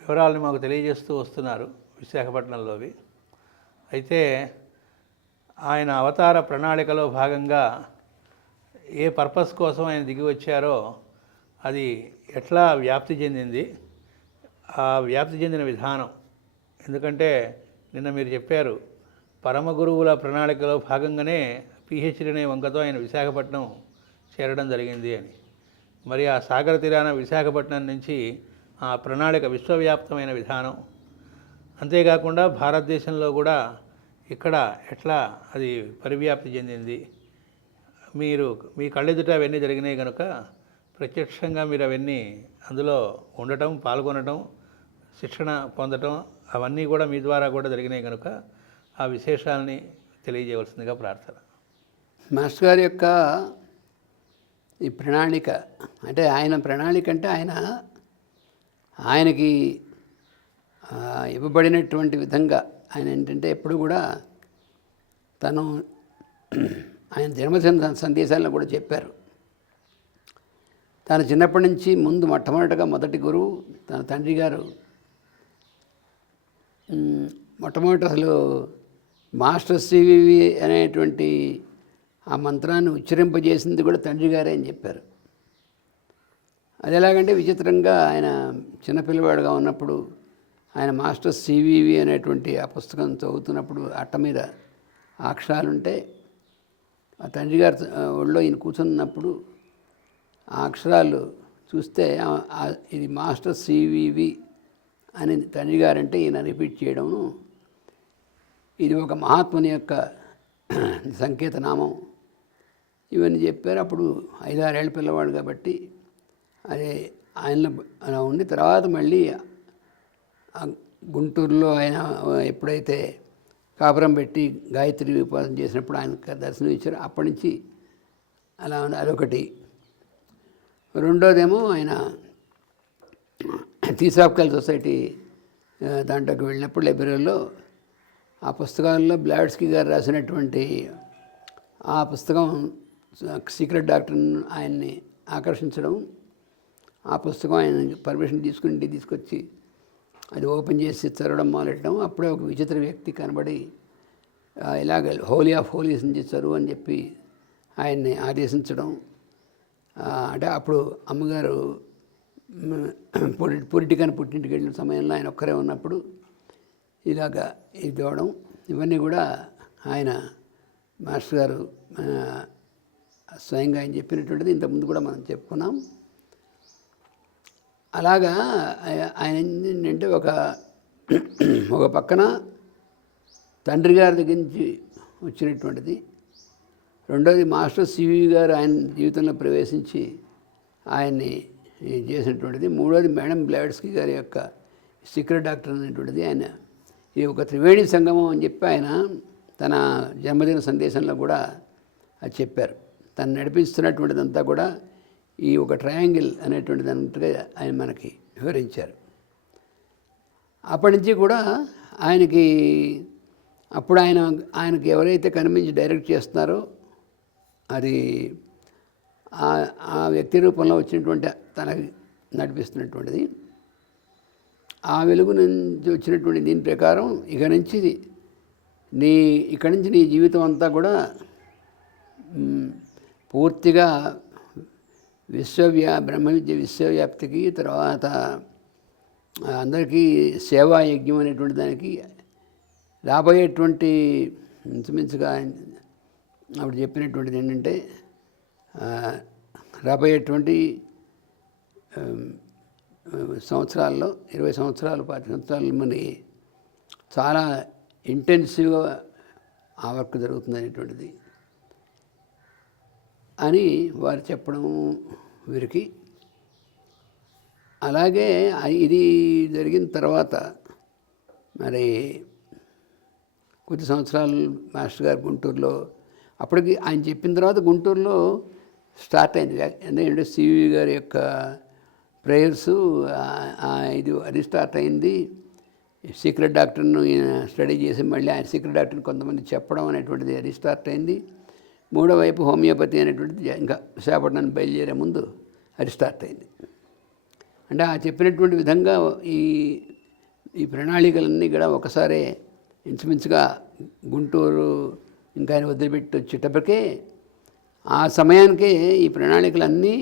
వివరాలను మాకు తెలియజేస్తూ వస్తున్నారు విశాఖపట్నంలోవి. అయితే ఆయన అవతార ప్రణాళికలో భాగంగా ఏ పర్పస్ కోసం ఆయన దిగి వచ్చారో అది ఎట్లా వ్యాప్తి చెందింది, ఆ వ్యాప్తి చెందిన విధానం. ఎందుకంటే నిన్న మీరు చెప్పారు పరమ గురువుల ప్రణాళికలో భాగంగానే పిహెచ్డి అనే వంకతో ఆయన విశాఖపట్నం చేరడం జరిగింది అని. మరి ఆ సాగర తీరాన విశాఖపట్నం నుంచి ఆ ప్రణాళిక విశ్వవ్యాప్తమైన విధానం, అంతేకాకుండా భారతదేశంలో కూడా ఇక్కడ ఎట్లా అది పరివ్యాప్తి చెందింది, మీరు మీ కళ్ళెదుట అవన్నీ జరిగినాయి కనుక ప్రత్యక్షంగా మీరు అవన్నీ అందులో ఉండటం, పాల్గొనటం, శిక్షణ పొందటం అవన్నీ కూడా మీ ద్వారా కూడా జరిగినాయి కనుక ఆ విశేషాలని తెలియజేయవలసిందిగా ప్రార్థన. మాస్టర్ గారి యొక్క ఈ ప్రణాళిక అంటే ఆయన ప్రణాళిక అంటే ఆయనకి ఇవ్వబడినటువంటి విధంగా ఆయన ఏంటంటే ఎప్పుడు కూడా తను ఆయన జన్మదిన సందేశాలను కూడా చెప్పారు. తను చిన్నప్పటి నుంచి మొట్టమొదటిగా మొదటి గురువు తన తండ్రి గారు. మొట్టమొదటి అసలు మాస్టర్ సివివి అనేటువంటి ఆ మంత్రాన్ని ఉచ్చరింపజేసింది కూడా తండ్రి గారే అని చెప్పారు. అది ఎలాగంటే విచిత్రంగా ఆయన చిన్నపిల్లవాడుగా ఉన్నప్పుడు ఆయన మాస్టర్ సివివి అనేటువంటి ఆ పుస్తకం చదువుతున్నప్పుడు అట్ట మీద అక్షరాలుంటే ఆ తండ్రి గారు ఒళ్ళో ఈయన కూర్చున్నప్పుడు ఆ అక్షరాలు చూస్తే ఇది మాస్టర్ సివివి అని తండ్రి గారంటే ఈయన రిపీట్ చేయడము, ఇది ఒక మహాత్ముని యొక్క సంకేతనామం ఇవన్నీ చెప్పారు. అప్పుడు 5-6 ఏళ్ళ పిల్లవాడు కాబట్టి అదే ఆయనలో అలా ఉండి తర్వాత మళ్ళీ గుంటూరులో ఆయన ఎప్పుడైతే కాపురం పెట్టి గాయత్రి ఉపాసన చేసినప్పుడు ఆయన దర్శనం ఇచ్చారు. అప్పటి నుంచి అలా ఉంది. అదొకటి. రెండోదేమో ఆయన థియోసాఫికల్ సొసైటీ దాంట్లోకి వెళ్ళినప్పుడు లైబ్రరీలో ఆ పుస్తకాల్లో బ్లాడ్స్కీ గారు రాసినటువంటి ఆ పుస్తకం సీక్రెట్ డాక్టర్ ఆయన్ని ఆకర్షించడం, ఆ పుస్తకం ఆయన పర్మిషన్ తీసుకుని తీసుకొచ్చి అది ఓపెన్ చేసి చదవడం మొదలెట్టడం. అప్పుడే ఒక విచిత్ర వ్యక్తి కనబడి ఇలాగ హోలీ ఆఫ్ హోలీస్ నుంచి చదువు అని చెప్పి ఆయన్ని ఆదేశించడం. అంటే అప్పుడు అమ్మగారు పుట్టింటికి వెళ్ళిన సమయంలో ఆయన ఒక్కరే ఉన్నప్పుడు ఇలాగా ఇది ఇవ్వడం, ఇవన్నీ కూడా ఆయన మాస్టర్ గారు స్వయంగా ఆయన చెప్పినటువంటిది ఇంతకుముందు కూడా మనం చెప్పుకున్నాం. అలాగా ఆయన ఏంటంటే ఒక పక్కన తండ్రి గారి దగ్గర నుంచి వచ్చినటువంటిది, రెండోది మాస్టర్ సివి గారు ఆయన జీవితంలో ప్రవేశించి ఆయన్ని చేసినటువంటిది, మూడోది మేడం బ్లాడ్స్కీ గారి యొక్క సీక్రెట్ డాక్టర్ అనేటువంటిది. ఆయన ఇది ఒక త్రివేణి సంగమం అని చెప్పి ఆయన తన జన్మదిన సందేశంలో కూడా అది చెప్పారు. తను నడిపిస్తున్నటువంటిదంతా కూడా ఈ ఒక ట్రయాంగిల్ అనేటువంటిది అన్నట్టుగా ఆయన మనకి వివరించారు. అప్పటి నుంచి కూడా ఆయనకి అప్పుడు ఆయనకి ఎవరైతే కనిపించి డైరెక్ట్ చేస్తున్నారో అది ఆ వ్యక్తి రూపంలో వచ్చినటువంటి తనకి నడిపిస్తున్నటువంటిది, ఆ వెలుగు నుంచి వచ్చినటువంటి దీని ప్రకారం ఇక్కడి నుంచి నీ జీవితం అంతా కూడా పూర్తిగా బ్రహ్మ విద్య విశ్వవ్యాప్తికి, తర్వాత అందరికీ సేవా యజ్ఞం అనేటువంటి దానికి రాబోయేటువంటి ఇంచుమించుగా అప్పుడు చెప్పినటువంటిది ఏంటంటే రాబోయేటువంటి సంవత్సరాల్లో 20 సంవత్సరాలు 10 సంవత్సరాలు మరి చాలా ఇంటెన్సివ్గా ఆ వర్క్ జరుగుతుంది అనేటువంటిది అని వారు చెప్పడం వీరికి అలాగే ఇది జరిగిన తర్వాత మరి కొద్ది సంవత్సరాలు మాస్టర్ గారు గుంటూరులో, అప్పటికి ఆయన చెప్పిన తర్వాత గుంటూరులో స్టార్ట్ అయింది. ఎందుకంటే సివి గారి యొక్క ప్రేయర్స్ ఇది అది స్టార్ట్ అయింది. సీక్రెట్ డాక్టర్ను స్టడీ చేసి మళ్ళీ ఆయన సీక్రెట్ డాక్టర్ని కొంతమంది చెప్పడం అనేటువంటిది అది స్టార్ట్ అయింది. మూడో వైపు హోమియోపతి అనేటువంటిది ఇంకా విశాఖపట్నాన్ని బయలుదేరే ముందు అది స్టార్ట్ అయింది. అంటే ఆ చెప్పినటువంటి విధంగా ఈ ప్రణాళికలన్నీ కూడా ఒకసారి ఇంచుమించుగా గుంటూరు ఇంకా ఆయన వదిలిపెట్టి వచ్చేటప్పటికే ఆ సమయానికే ఈ ప్రణాళికలన్నీ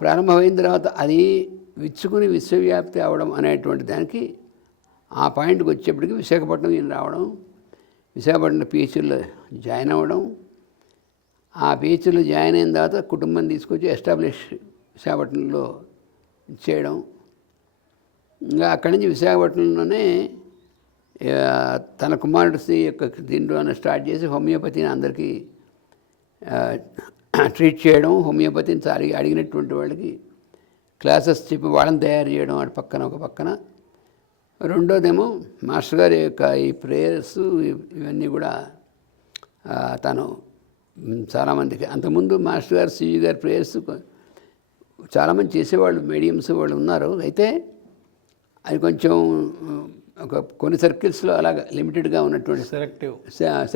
ప్రారంభమైన తర్వాత అది విచ్చుకుని విశ్వవ్యాప్తి అవడం అనేటువంటి దానికి ఆ పాయింట్కి వచ్చేప్పటికి విశాఖపట్నం ఈయన రావడం, విశాఖపట్నం పిహెచ్లో జాయిన్ అవ్వడం, ఆ పిహెచ్లో జాయిన్ అయిన తర్వాత కుటుంబం తీసుకొచ్చి ఎస్టాబ్లిష్ విశాఖపట్నంలో చేయడం, ఇంకా అక్కడి నుంచి విశాఖపట్నంలోనే తన కుమారుడి యొక్క దీంట్లోనే స్టార్ట్ చేసి హోమియోపతిని అందరికీ ట్రీట్ చేయడం, హోమియోపతిని అడిగినటువంటి వాళ్ళకి క్లాసెస్ చెప్పి వాళ్ళని తయారు చేయడం అటు పక్కన ఒక పక్కన. రెండోదేమో మాస్టర్ గారి యొక్క ఈ ప్రేయర్స్ ఇవన్నీ కూడా తను చాలామందికి అంతకుముందు మాస్టర్ గారు సివి గారి ప్రేయర్స్ చాలామంది చేసేవాళ్ళు, మీడియంస్ వాళ్ళు ఉన్నారు. అయితే అది కొంచెం కొన్ని సర్కిల్స్లో అలాగ లిమిటెడ్గా ఉన్నటువంటి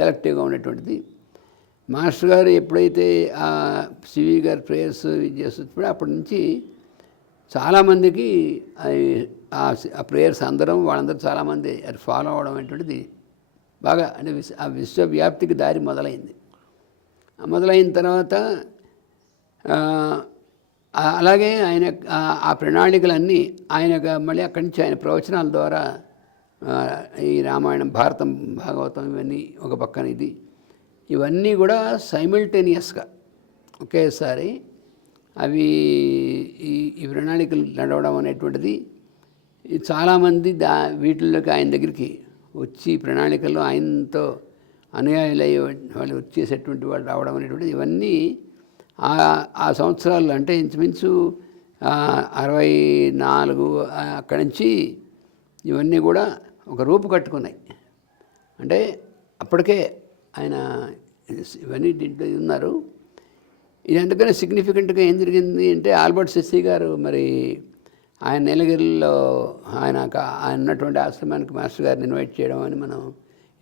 సెలెక్టివ్గా ఉన్నటువంటిది. మాస్టర్ గారు ఎప్పుడైతే ఆ సివి గారి ప్రేయర్స్ చేస్తున్నప్పుడు అప్పటి నుంచి చాలామందికి ఆ ప్రేయర్స్ వాళ్ళందరూ చాలామంది అది ఫాలో అవడం అనేటువంటిది బాగా అంటే ఆ విశ్వవ్యాప్తికి దారి మొదలైంది. మొదలైన తర్వాత అలాగే ఆయన ఆ ప్రణాళికలన్నీ ఆయన మళ్ళీ అక్కడి నుంచి ఆయన ప్రవచనాల ద్వారా ఈ రామాయణం, భారతం, భాగవతం ఇవన్నీ ఒక పక్కన ఇవన్నీ కూడా సైమిల్టేనియస్గా ఒకేసారి అవి ఈ ప్రణాళికలు నడవడం అనేటువంటిది చాలామంది వీటిల్లోకి ఆయన దగ్గరికి వచ్చి ప్రణాళికల్లో ఆయనతో అనుయాయులయ్యే వాళ్ళు వచ్చేసేటువంటి వాళ్ళు రావడం అనేటువంటిది ఇవన్నీ ఆ సంవత్సరాలు అంటే ఇంచుమించు 64 అక్కడి నుంచి ఇవన్నీ కూడా ఒక రూపు కట్టుకున్నాయి. అంటే అప్పటికే ఆయన ఇవన్నీ దీంట్లో ఉన్నారు. ఇది అందుకనే సిగ్నిఫికెంట్గా ఏం జరిగింది అంటే ఆల్బర్ట్ సెస్సీ గారు మరి ఆయన నీలగిరిలో ఆయన ఉన్నటువంటి ఆశ్రమానికి మాస్టర్ గారిని ఇన్వైట్ చేయడం అని మనం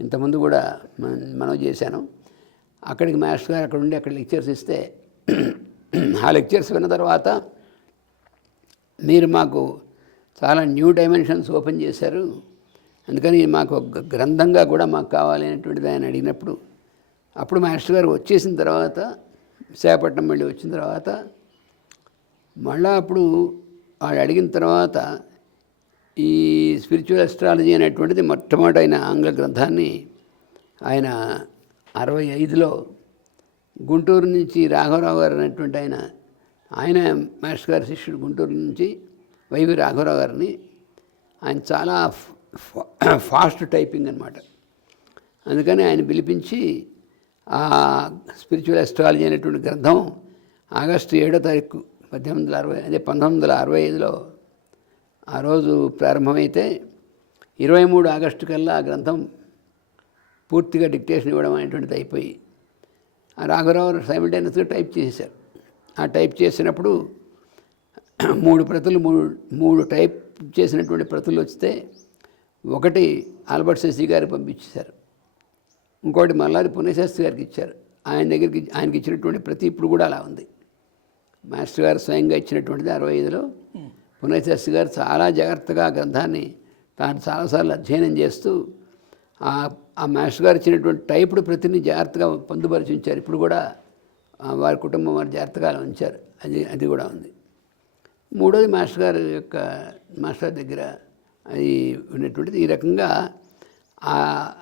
ఇంతకుముందు కూడా మనం చేశాను. అక్కడికి మాస్టర్ గారు అక్కడ ఉండి అక్కడ లెక్చర్స్ ఇస్తే ఆ లెక్చర్స్ విన్న తర్వాత మీరు మాకు చాలా న్యూ డైమెన్షన్స్ ఓపెన్ చేశారు, అందుకని మాకు ఒక గ్రంథంగా కూడా మాకు కావాలి అనేటువంటిది ఆయన అడిగినప్పుడు అప్పుడు మాస్టర్ గారు వచ్చేసిన తర్వాత విశాఖపట్నం మళ్ళీ వచ్చిన తర్వాత మళ్ళీ అప్పుడు వాడు అడిగిన తర్వాత ఈ స్పిరిచువల్ అస్ట్రాలజీ అనేటువంటిది మొట్టమొదటి ఆయన ఆంగ్ల గ్రంథాన్ని ఆయన 65లో గుంటూరు నుంచి రాఘవరావు గారు అనేటువంటి ఆయన మాస్టర్ గారి శిష్యుడు గుంటూరు నుంచి వైవి రాఘవరావు గారిని ఆయన చాలా ఫాస్ట్ టైపింగ్ అనమాట. అందుకని ఆయన పిలిపించి ఆ స్పిరిచువల్ అస్ట్రాలజీ అనేటువంటి గ్రంథం ఆగస్టు 7వ తారీఖు 1965లో ఆ రోజు ప్రారంభమైతే 23 ఆగస్టు కల్లా ఆ గ్రంథం పూర్తిగా డిక్టేషన్ ఇవ్వడం అనేటువంటిది అయిపోయి ఆ రాఘవరావు సైమిల్టేనియస్గా టైప్ చేసేశారు. ఆ టైప్ చేసినప్పుడు 3 ప్రతులు 3 టైప్ చేసినటువంటి ప్రతులు వస్తే ఒకటి ఆల్బర్ట్ సెస్సీ గారికి పంపించేశారు, ఇంకోటి మల్లాది పుణ్యశాస్త్రి గారికి ఇచ్చారు. ఆయనకి ఇచ్చినటువంటి ప్రతి ఇప్పుడు కూడా అలా ఉంది. మాస్టర్ గారు స్వయంగా ఇచ్చినటువంటిది 65లో. పుణ్యశాస్త్రి గారు చాలా జాగ్రత్తగా ఆ గ్రంథాన్ని తాను చాలాసార్లు అధ్యయనం చేస్తూ ఆ మాస్టర్ గారు ఇచ్చినటువంటి టైపుడు ప్రతిని జాగ్రత్తగా పొందుపరిచి ఉంచారు. ఇప్పుడు కూడా వారి కుటుంబం వారు జాగ్రత్తగా ఉంచారు. అది కూడా ఉంది. మూడోది మాస్టర్ దగ్గర అది ఉన్నటువంటిది. ఈ రకంగా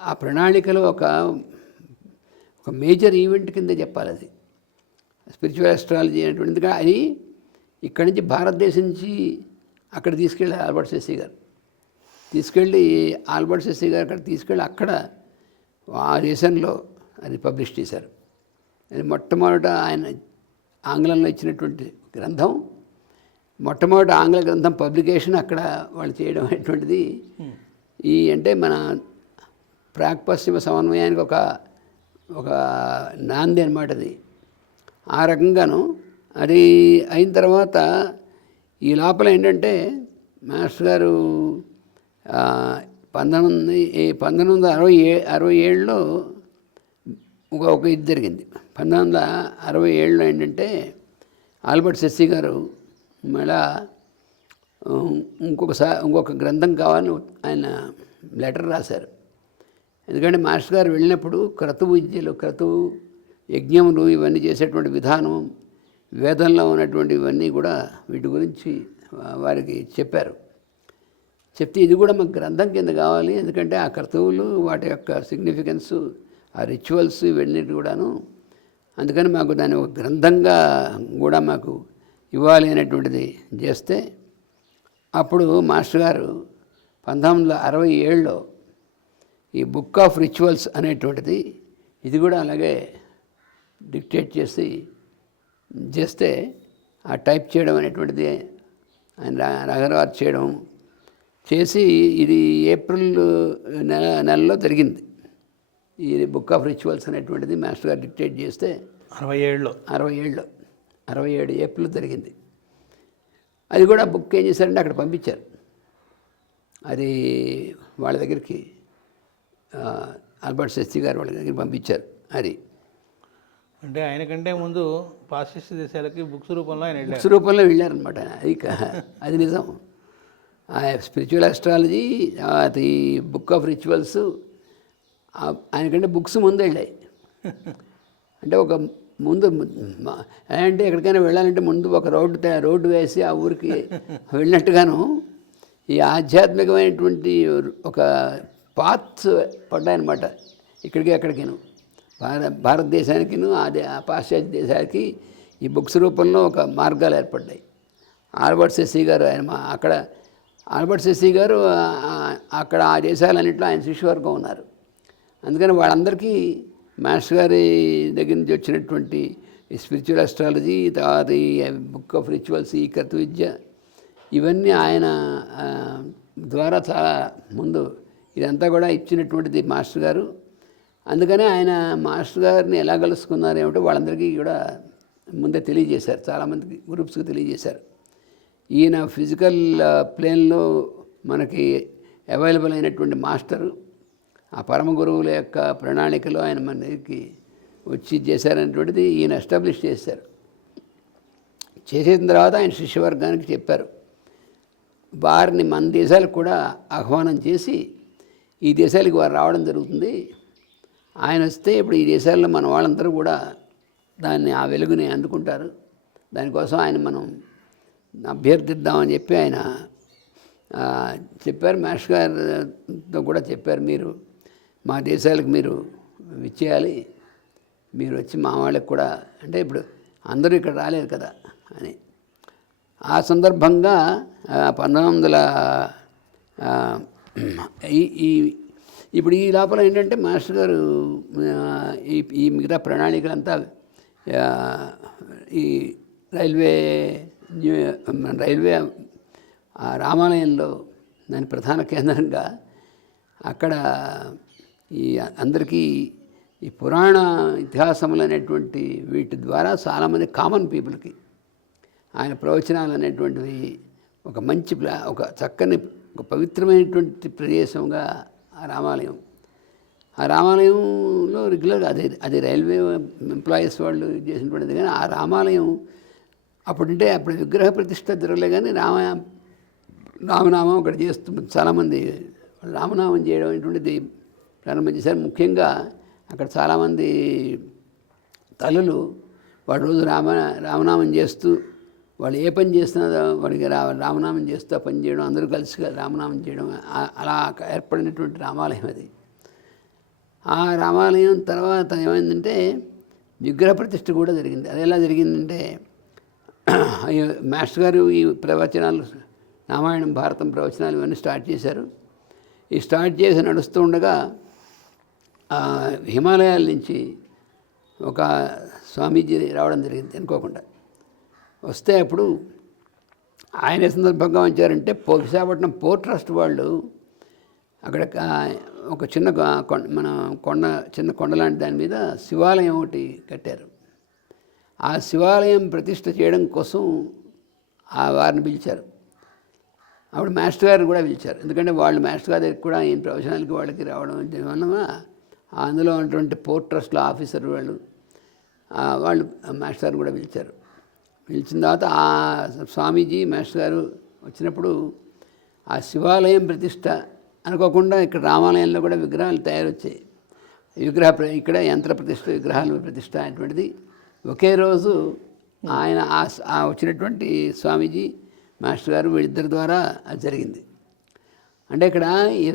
ఆ ప్రణాళికలో ఒక మేజర్ ఈవెంట్ కింద చెప్పాలి అది స్పిరిచువల్ అస్ట్రాలజీ అనేటువంటిదిగా. అది ఇక్కడి నుంచి భారతదేశం నుంచి అక్కడ తీసుకెళ్ళి ఆల్బర్ట్ సెస్సీ గారు అక్కడ తీసుకెళ్ళి అక్కడ ఆ దేశంలో అది పబ్లిష్ చేశారు. అది మొట్టమొదట ఆయన ఆంగ్లంలో ఇచ్చినటువంటి గ్రంథం, మొట్టమొదటి ఆంగ్ల గ్రంథం పబ్లికేషన్ అక్కడ వాళ్ళు చేయడం అనేటువంటిది అంటే మన ప్రాక్ పశ్చిమ సమన్వయానికి ఒక నాంది అనమాట అది. ఆ రకంగాను అది అయిన తర్వాత ఈ లోపల ఏంటంటే మాస్టర్ గారు 1967లో ఒక ఇది జరిగింది. 1967లో ఏంటంటే ఆల్బర్ట్ సెస్సీ గారు మళ్ళా ఇంకొక గ్రంథం కావాలని ఆయన లెటర్ రాశారు. ఎందుకంటే మాస్టర్ గారు వెళ్ళినప్పుడు క్రతువు విద్యలు, క్రతువు యజ్ఞములు ఇవన్నీ చేసేటువంటి విధానం, వేదంలో ఉన్నటువంటి ఇవన్నీ కూడా వీటి గురించి వారికి చెప్పారు. చెప్తే ఇది కూడా మాకు గ్రంథం కింద కావాలి, ఎందుకంటే ఆ క్రతువులు వాటి యొక్క సిగ్నిఫికెన్స్, ఆ రిచువల్స్ ఇవన్నీ కూడాను, అందుకని మాకు దాన్ని ఒక గ్రంథంగా కూడా మాకు ఇవ్వాలి అనేటువంటిది చేస్తే అప్పుడు మాస్టర్ గారు 1967లో ఈ బుక్ ఆఫ్ రిచువల్స్ అనేటువంటిది ఇది కూడా అలాగే డిక్టేట్ చేస్తే ఆ టైప్ చేయడం అనేటువంటిది ఆయన రాఘరావు చేయడం చేసి ఇది ఏప్రిల్ నెలలో జరిగింది. ఈ బుక్ ఆఫ్ రిచువల్స్ అనేటువంటిది మాస్టర్ గారు డిక్టేట్ చేస్తే 67 ఏప్రిల్ జరిగింది. అది కూడా బుక్ ఏం చేశారంటే అక్కడ పంపించారు. అది వాళ్ళ దగ్గరికి ఆల్బర్ట్ సెస్సీ గారు వాళ్ళ దగ్గరికి పంపించారు. అది అంటే ఆయన కంటే ముందు పాశ్చాత్య దేశాలకి బుక్స్ రూపంలో వెళ్ళారనమాట. అది నిజం. ఆ స్పిరిచువల్ ఆస్ట్రాలజీ, అది బుక్ ఆఫ్ రిచువల్స్ ఆయనకంటే బుక్స్ ముందు వెళ్ళాయి. అంటే ఒక ముందు అంటే ఎక్కడికైనా వెళ్ళాలంటే ముందు ఒక రోడ్డు వేసి ఆ ఊరికి వెళ్ళినట్టుగాను ఈ ఆధ్యాత్మికమైనటువంటి ఒక పాత్స్ పడ్డాయన్నమాట. ఇక్కడికి అక్కడికిను భారతదేశానికిను ఆ పాశ్చాత్య దేశానికి ఈ బుక్స్ రూపంలో ఒక మార్గాలు ఏర్పడ్డాయి. ఆల్బర్ట్ సెస్సీ గారు ఆల్బర్ట్ సెస్సీ గారు అక్కడ ఆ దేశాలన్నింటిలో ఆయన శిష్యవర్గం ఉన్నారు. అందుకని వాళ్ళందరికీ మాస్టర్ గారి దగ్గర నుంచి వచ్చినటువంటి ఈ స్పిరిచువల్ ఆస్ట్రాలజీ, తర్వాత ఈ బుక్ ఆఫ్ రిచువల్స్, ఈ క్రతు విద్య, ఇవన్నీ ఆయన ద్వారా చాలా ముందు ఇదంతా కూడా ఇచ్చినటువంటిది మాస్టర్ గారు. అందుకనే ఆయన మాస్టర్ గారిని ఎలా కలుసుకున్నారు ఏమిటో వాళ్ళందరికీ కూడా ముందే తెలియజేశారు, చాలామందికి గ్రూప్స్కి తెలియజేశారు. ఈయన ఫిజికల్ ప్లేన్లో మనకి అవైలబుల్ అయినటువంటి మాస్టరు, ఆ పరమ గురువుల యొక్క ప్రణాళికలో ఆయన మన దగ్గరికి వచ్చి చేశారనేటువంటిది ఈయన ఎస్టాబ్లిష్ చేశారు. చేసిన తర్వాత ఆయన శిష్యవర్గానికి చెప్పారు. వారిని మన దేశాలకు కూడా ఆహ్వానం చేసి ఈ దేశాలకు వారు రావడం జరుగుతుంది. ఆయన వస్తే ఇప్పుడు ఈ దేశాల్లో మన వాళ్ళందరూ కూడా దాన్ని ఆ వెలుగుని అందుకుంటారు. దానికోసం ఆయన మనం అభ్యర్థిద్దామని చెప్పి ఆయన చెప్పారు. మాస్టర్ గారితో కూడా చెప్పారు, మీరు మా దేశాలకు మీరు విచ్చేయాలి, మీరు వచ్చి మా వాళ్ళకి కూడా, అంటే ఇప్పుడు అందరూ ఇక్కడ రాలేరు కదా అని. ఆ సందర్భంగా 1900 ఇప్పుడు ఈ లోపల ఏంటంటే మాస్టర్ గారు ఈ మిగతా ప్రణాళికలంతా ఈ రైల్వే రామాలయంలో దాని ప్రధాన కేంద్రంగా అక్కడ ఈ అందరికీ ఈ పురాణ ఇతిహాసములు అనేటువంటి వీటి ద్వారా చాలామంది కామన్ పీపుల్కి ఆయన ప్రవచనాలు అనేటువంటివి ఒక మంచి ఒక చక్కని ఒక పవిత్రమైనటువంటి ప్రదేశంగా ఆ రామాలయంలో రెగ్యులర్గా అది రైల్వే ఎంప్లాయీస్ వాళ్ళు చేసినటువంటిది. కానీ ఆ రామాలయం అప్పుడు విగ్రహ ప్రతిష్ట జరగలే, కానీ రామనామం అక్కడ చేస్తూ చాలామంది రామనామం చేయడం అనేటువంటిది ప్రారంభం చేశారు. ముఖ్యంగా అక్కడ చాలామంది తల్లులు వాడు రోజు రామనామం చేస్తూ వాళ్ళు ఏ పని చేస్తున్నారో వాడికి రామనామం చేస్తూ పని చేయడం, అందరూ కలిసి రామనామం చేయడం, అలా ఏర్పడినటువంటి రామాలయం అది. ఆ రామాలయం తర్వాత ఏమైందంటే విగ్రహ ప్రతిష్ఠ కూడా జరిగింది. అది ఎలా జరిగిందంటే మాస్టర్ గారు ఈ ప్రవచనాలు, రామాయణం భారతం ప్రవచనాలు ఇవన్నీ స్టార్ట్ చేశారు. ఈ స్టార్ట్ చేసి నడుస్తూ ఉండగా హిమాలయాల నుంచి ఒక స్వామీజీ రావడం జరిగింది అనుకోకుండా. వస్తే అప్పుడు ఆయన ఏ సందర్భంగా వచ్చారంటే విశాఖపట్నం పోర్ట్ ట్రస్ట్ వాళ్ళు అక్కడ ఒక చిన్న మన చిన్న కొండ లాంటి దాని మీద శివాలయం ఒకటి కట్టారు. ఆ శివాలయం ప్రతిష్ఠ చేయడం కోసం వారిని పిలిచారు. అప్పుడు మాస్టర్ గారిని కూడా పిలిచారు. ఎందుకంటే వాళ్ళు మాస్టర్ గారి దగ్గరికి కూడా ఈయన ప్రవచనాలకి వాళ్ళకి రావడం వల్ల అందులో ఉన్నటువంటి పోర్ట్ ట్రస్ట్లో ఆఫీసర్ వాళ్ళు మాస్టర్ గారిని కూడా పిలిచారు. పిలిచిన తర్వాత ఆ స్వామీజీ మాస్టర్ గారు వచ్చినప్పుడు ఆ శివాలయం ప్రతిష్ట అనుకోకుండా ఇక్కడ రామాలయంలో కూడా విగ్రహాలు తయారొచ్చాయి. ఇక్కడ యంత్ర ప్రతిష్ఠ, విగ్రహాల ప్రతిష్ఠ అనేటువంటిది ఒకే రోజు ఆయన వచ్చినటువంటి స్వామీజీ మాస్టర్ గారు వీళ్ళిద్దరి ద్వారా అది జరిగింది. అంటే ఇక్కడ ఈ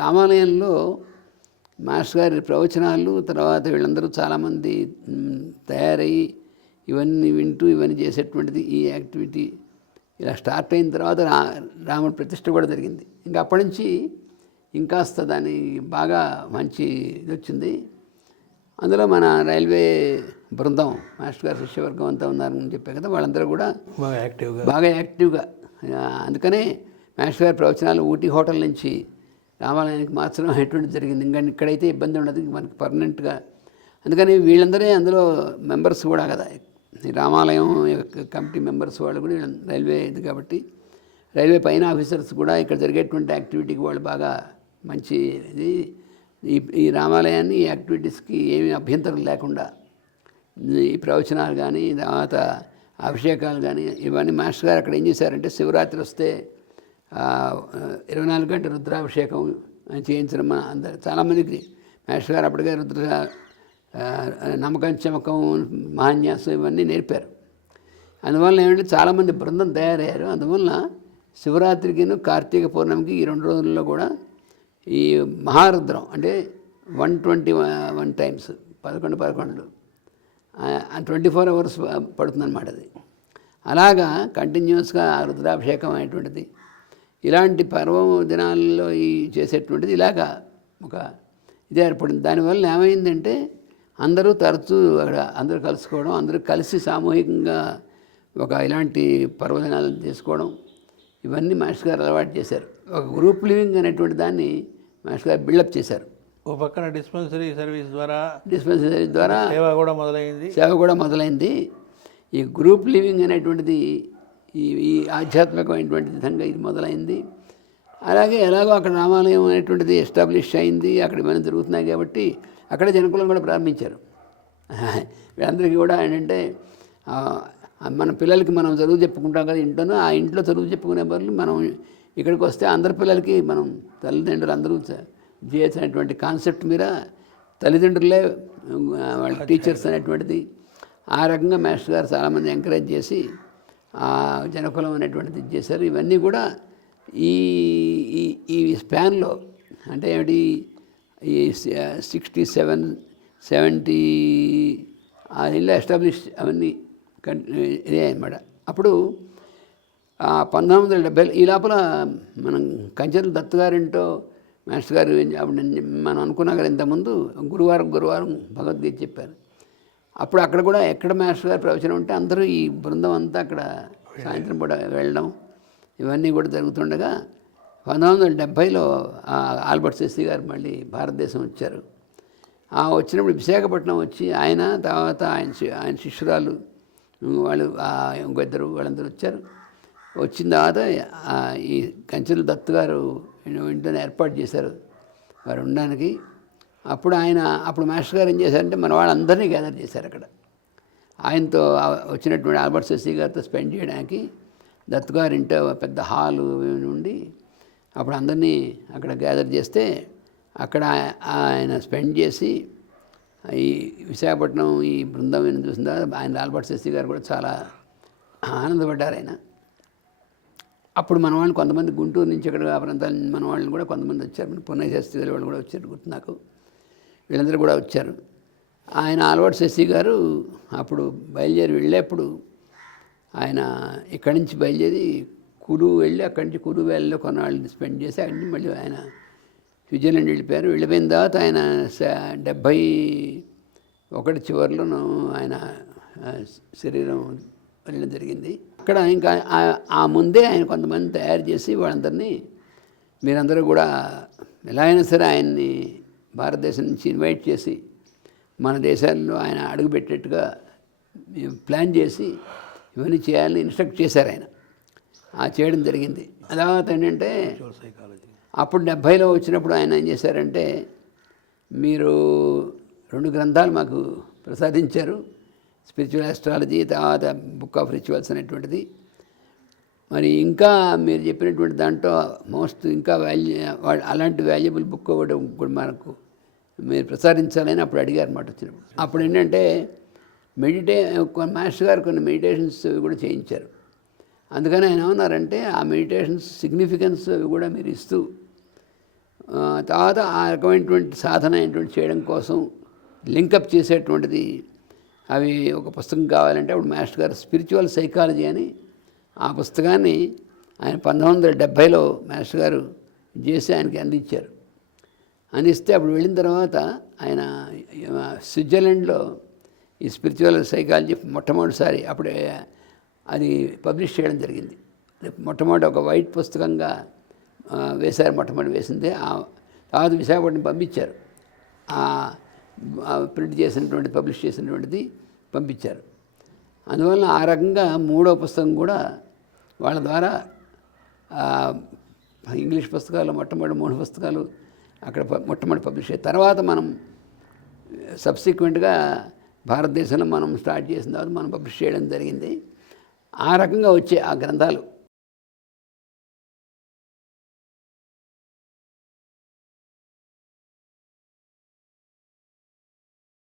రామాలయంలో మాస్టర్ గారి ప్రవచనాలు తర్వాత వీళ్ళందరూ చాలామంది తయారయ్యి ఇవన్నీ వింటూ ఇవన్నీ చేసేటువంటిది ఈ యాక్టివిటీ ఇలా స్టార్ట్ అయిన తర్వాత రాముడి ప్రతిష్ఠ కూడా జరిగింది. ఇంకా అప్పటి నుంచి ఇంకాస్త దాని బాగా మంచి ఇది వచ్చింది. అందులో మన రైల్వే బృందం మాస్టర్ గారు శిష్యవర్గం అంతా ఉన్నారని చెప్పే కదా, వాళ్ళందరూ కూడా బాగా యాక్టివ్గా అందుకనే మాస్టర్ గారి ప్రవచనాలు ఊటీ హోటల్ నుంచి రామాలయానికి మార్చడం అనేటువంటిది జరిగింది. ఇంకా ఇక్కడైతే ఇబ్బంది ఉండదు మనకి పర్మనెంట్గా. అందుకని వీళ్ళందరే అందులో మెంబర్స్ కూడా కదా, ఈ రామాలయం కమిటీ మెంబర్స్ వాళ్ళు కూడా రైల్వే ఇది కాబట్టి రైల్వే పైన ఆఫీసర్స్ కూడా ఇక్కడ జరిగేటువంటి యాక్టివిటీకి వాళ్ళు బాగా మంచి ఇది ఈ రామాలయాన్ని ఈ యాక్టివిటీస్కి ఏమీ అభ్యంతరం లేకుండా ఈ ప్రవచనాలు కానీ తర్వాత అభిషేకాలు కానీ ఇవన్నీ మాస్టర్ గారు అక్కడ ఏం చేశారంటే శివరాత్రి వస్తే 24 గంటల రుద్రాభిషేకం చేయించడం అందరు చాలామందికి మాస్టర్ గారు అప్పటికే నమ్మకం చమకం మహాన్యాసం ఇవన్నీ నేర్పారు. అందువల్ల ఏమంటే చాలామంది బృందం తయారయ్యారు. అందువల్ల శివరాత్రికిను కార్తీక పౌర్ణమికి ఈ 2 రోజుల్లో కూడా ఈ మహారుద్రం అంటే 121 టైమ్స్ 11 24 అవర్స్ పడుతుందన్నమాట. అది అలాగా కంటిన్యూస్గా రుద్రాభిషేకం అనేటువంటిది ఇలాంటి పర్వం దినాల్లో చేసేటువంటిది ఇలాగా ఒక ఇది ఏర్పడింది. దానివల్ల ఏమైందంటే అందరూ తరచూ అక్కడ అందరూ కలుసుకోవడం, అందరూ కలిసి సామూహికంగా ఒక ఇలాంటి పర్వదినాలు చేసుకోవడం ఇవన్నీ మాస్టర్ గారు అలవాటు చేశారు. ఒక గ్రూప్ లివింగ్ అనేటువంటి దాన్ని మాస్టర్ గారు బిల్డప్ చేశారు. ఓ పక్కన డిస్పెన్సరీ సర్వీస్ ద్వారా సేవ కూడా మొదలైంది. ఈ గ్రూప్ లివింగ్ అనేటువంటిది ఈ ఆధ్యాత్మికమైనటువంటి విధంగా ఇది మొదలైంది. అలాగే ఎలాగో అక్కడ రామాలయం అనేటువంటిది ఎస్టాబ్లిష్ అయింది, అక్కడ ఇవన్నీ జరుగుతున్నాయి కాబట్టి అక్కడే జనకులం కూడా ప్రారంభించారు. వీళ్ళందరికీ కూడా ఏంటంటే మన పిల్లలకి మనం చదువు చెప్పుకుంటాం కదా ఇంట్లోనూ, ఆ ఇంట్లో చదువు చెప్పుకునే బదులు మనం ఇక్కడికి వస్తే అందరి పిల్లలకి మనం తల్లిదండ్రులు అందరూ చేయొచ్చు అనేటువంటి కాన్సెప్ట్ మీద తల్లిదండ్రులే వాళ్ళ టీచర్స్ అనేటువంటిది ఆ రకంగా మాస్టర్ గారు చాలామంది ఎంకరేజ్ చేసి ఆ జనకులం అనేటువంటిది చేశారు. ఇవన్నీ కూడా ఈ ఈ స్పాన్లో అంటే ఏమిటి ఈ 67, 70 ఆ ఇల్లు ఎస్టాబ్లిష్ అవన్నీ ఇదే అనమాట. అప్పుడు 1970 ఈ లోపల మనం కంచెల దత్తు గారింటో మాస్టర్ గారు అప్పుడు మనం అనుకున్నా కదా ఇంతకుముందు గురువారం భగవద్గీత చెప్పారు. అప్పుడు అక్కడ కూడా ఎక్కడ మాస్టర్ గారు ప్రవచనం ఉంటే అందరూ ఈ బృందం అంతా అక్కడ సాయంత్రం పూట వెళ్ళడం ఇవన్నీ కూడా జరుగుతుండగా 1970లో ఆల్బర్ట్ సెస్సీ గారు మళ్ళీ భారతదేశం వచ్చారు. వచ్చినప్పుడు విశాఖపట్నం వచ్చి ఆయన తర్వాత ఆయన శిష్యురాలు వాళ్ళు ఇంకో ఇద్దరు వాళ్ళందరూ వచ్చారు. వచ్చిన తర్వాత ఈ కంచెల దత్తు గారు వెంటనే ఏర్పాటు చేశారు వారు ఉండడానికి. అప్పుడు మాస్టర్ గారు ఏం చేశారంటే మన వాళ్ళందరినీ గ్యాదర్ చేశారు అక్కడ. ఆయనతో వచ్చినటువంటి ఆల్బర్ట్ సెస్సీ గారితో స్పెండ్ చేయడానికి దత్తు గారి ఇంట్లో పెద్ద హాలు ఉండి అప్పుడు అందరినీ అక్కడ గ్యాదర్ చేస్తే అక్కడ ఆయన స్పెండ్ చేసి ఈ విశాఖపట్నం ఈ బృందం చూసిన తర్వాత ఆయన ఆల్బర్ట్ సెస్సీ గారు కూడా చాలా ఆనందపడ్డారు. ఆయన అప్పుడు మన వాళ్ళు కొంతమంది గుంటూరు నుంచి ఇక్కడ ఆ ప్రాంతాల మన వాళ్ళని కూడా కొంతమంది వచ్చారు, పున్నయ్య శాస్త్రి గారి వాళ్ళు కూడా వచ్చారు గుర్తు నాకు, వీళ్ళందరూ కూడా వచ్చారు. ఆయన ఆల్బర్ట్ సెస్సీ గారు అప్పుడు బయలుదేరి వెళ్ళేప్పుడు ఆయన ఇక్కడి నుంచి బయలుదేరి కులు వెళ్ళి అక్కడి నుంచి కులు వ్యాలీలో కొన్నాళ్ళని స్పెండ్ చేసి అక్కడి నుంచి మళ్ళీ ఆయన స్విట్జర్లాండ్ వెళ్ళిపోయారు. వెళ్ళిపోయిన తర్వాత ఆయన 71 చివరిలోనూ ఆయన శరీరం వెళ్ళడం జరిగింది. అక్కడ ఇంకా ఆ ముందే ఆయన కొంతమంది తయారు చేసి వాళ్ళందరినీ మీరందరూ కూడా ఎలా అయినా సరే ఆయన్ని భారతదేశం నుంచి ఇన్వైట్ చేసి మన దేశాల్లో ఆయన అడుగుపెట్టేట్టుగా ప్లాన్ చేసి ఇవన్నీ చేయాలని ఇన్స్ట్రక్ట్ చేశారు ఆయన. చేయడం జరిగింది. తర్వాత ఏంటంటే అప్పుడు 70లో వచ్చినప్పుడు ఆయన ఏం చేశారంటే, మీరు 2 గ్రంథాలు మాకు ప్రసాదించారు, స్పిరిచువల్ ఆస్ట్రాలజీ, తర్వాత బుక్ ఆఫ్ రిచువల్స్ అనేటువంటిది. మరి ఇంకా మీరు చెప్పినటువంటి దాంట్లో మోస్ట్ ఇంకా అలాంటి వాల్యుబుల్ బుక్ ఒకటి కూడా మనకు మీరు ప్రసాదించాలని అప్పుడు అడిగారు అన్నమాట. వచ్చినప్పుడు అప్పుడు ఏంటంటే మాస్టర్ గారు కొన్ని మెడిటేషన్స్ కూడా చేయించారు. అందుకని ఆయన ఏమన్నారంటే ఆ మెడిటేషన్స్ సిగ్నిఫికెన్స్ కూడా మీరు ఇస్తూ తర్వాత ఆ రకమైనటువంటి సాధన అయినటువంటి చేయడం కోసం లింకప్ చేసేటువంటిది అవి ఒక పుస్తకం కావాలంటే అప్పుడు మాస్టర్ గారు స్పిరిచువల్ సైకాలజీ అని ఆ పుస్తకాన్ని ఆయన 1970లో మాస్టర్ గారు చేసి ఆయనకి అందించారు. అందిస్తే అప్పుడు వెళ్ళిన తర్వాత ఆయన స్విట్జర్లాండ్లో ఈ స్పిరిచువల్ సైకాలజీ మొట్టమొదటిసారి అప్పుడే అది పబ్లిష్ చేయడం జరిగింది. మొట్టమొదటి ఒక వైట్ పుస్తకంగా వేశారు, మొట్టమొదటి వేసింది. తర్వాత విశాఖపట్నం పంపించారు, ప్రింట్ చేసినటువంటి పబ్లిష్ చేసినటువంటిది పంపించారు. అందువల్ల ఆ రకంగా 3వ పుస్తకం కూడా వాళ్ళ ద్వారా ఇంగ్లీష్ పుస్తకాలు మొట్టమొదటి 3 పుస్తకాలు అక్కడ మొట్టమొదటి పబ్లిష్ అయ్యాయి. తర్వాత మనం సబ్సిక్వెంట్గా భారతదేశంలో మనం స్టార్ట్ చేసిన తర్వాత మనం పబ్లిష్ చేయడం జరిగింది. ఆ రకంగా వచ్చే ఆ గ్రంథాలు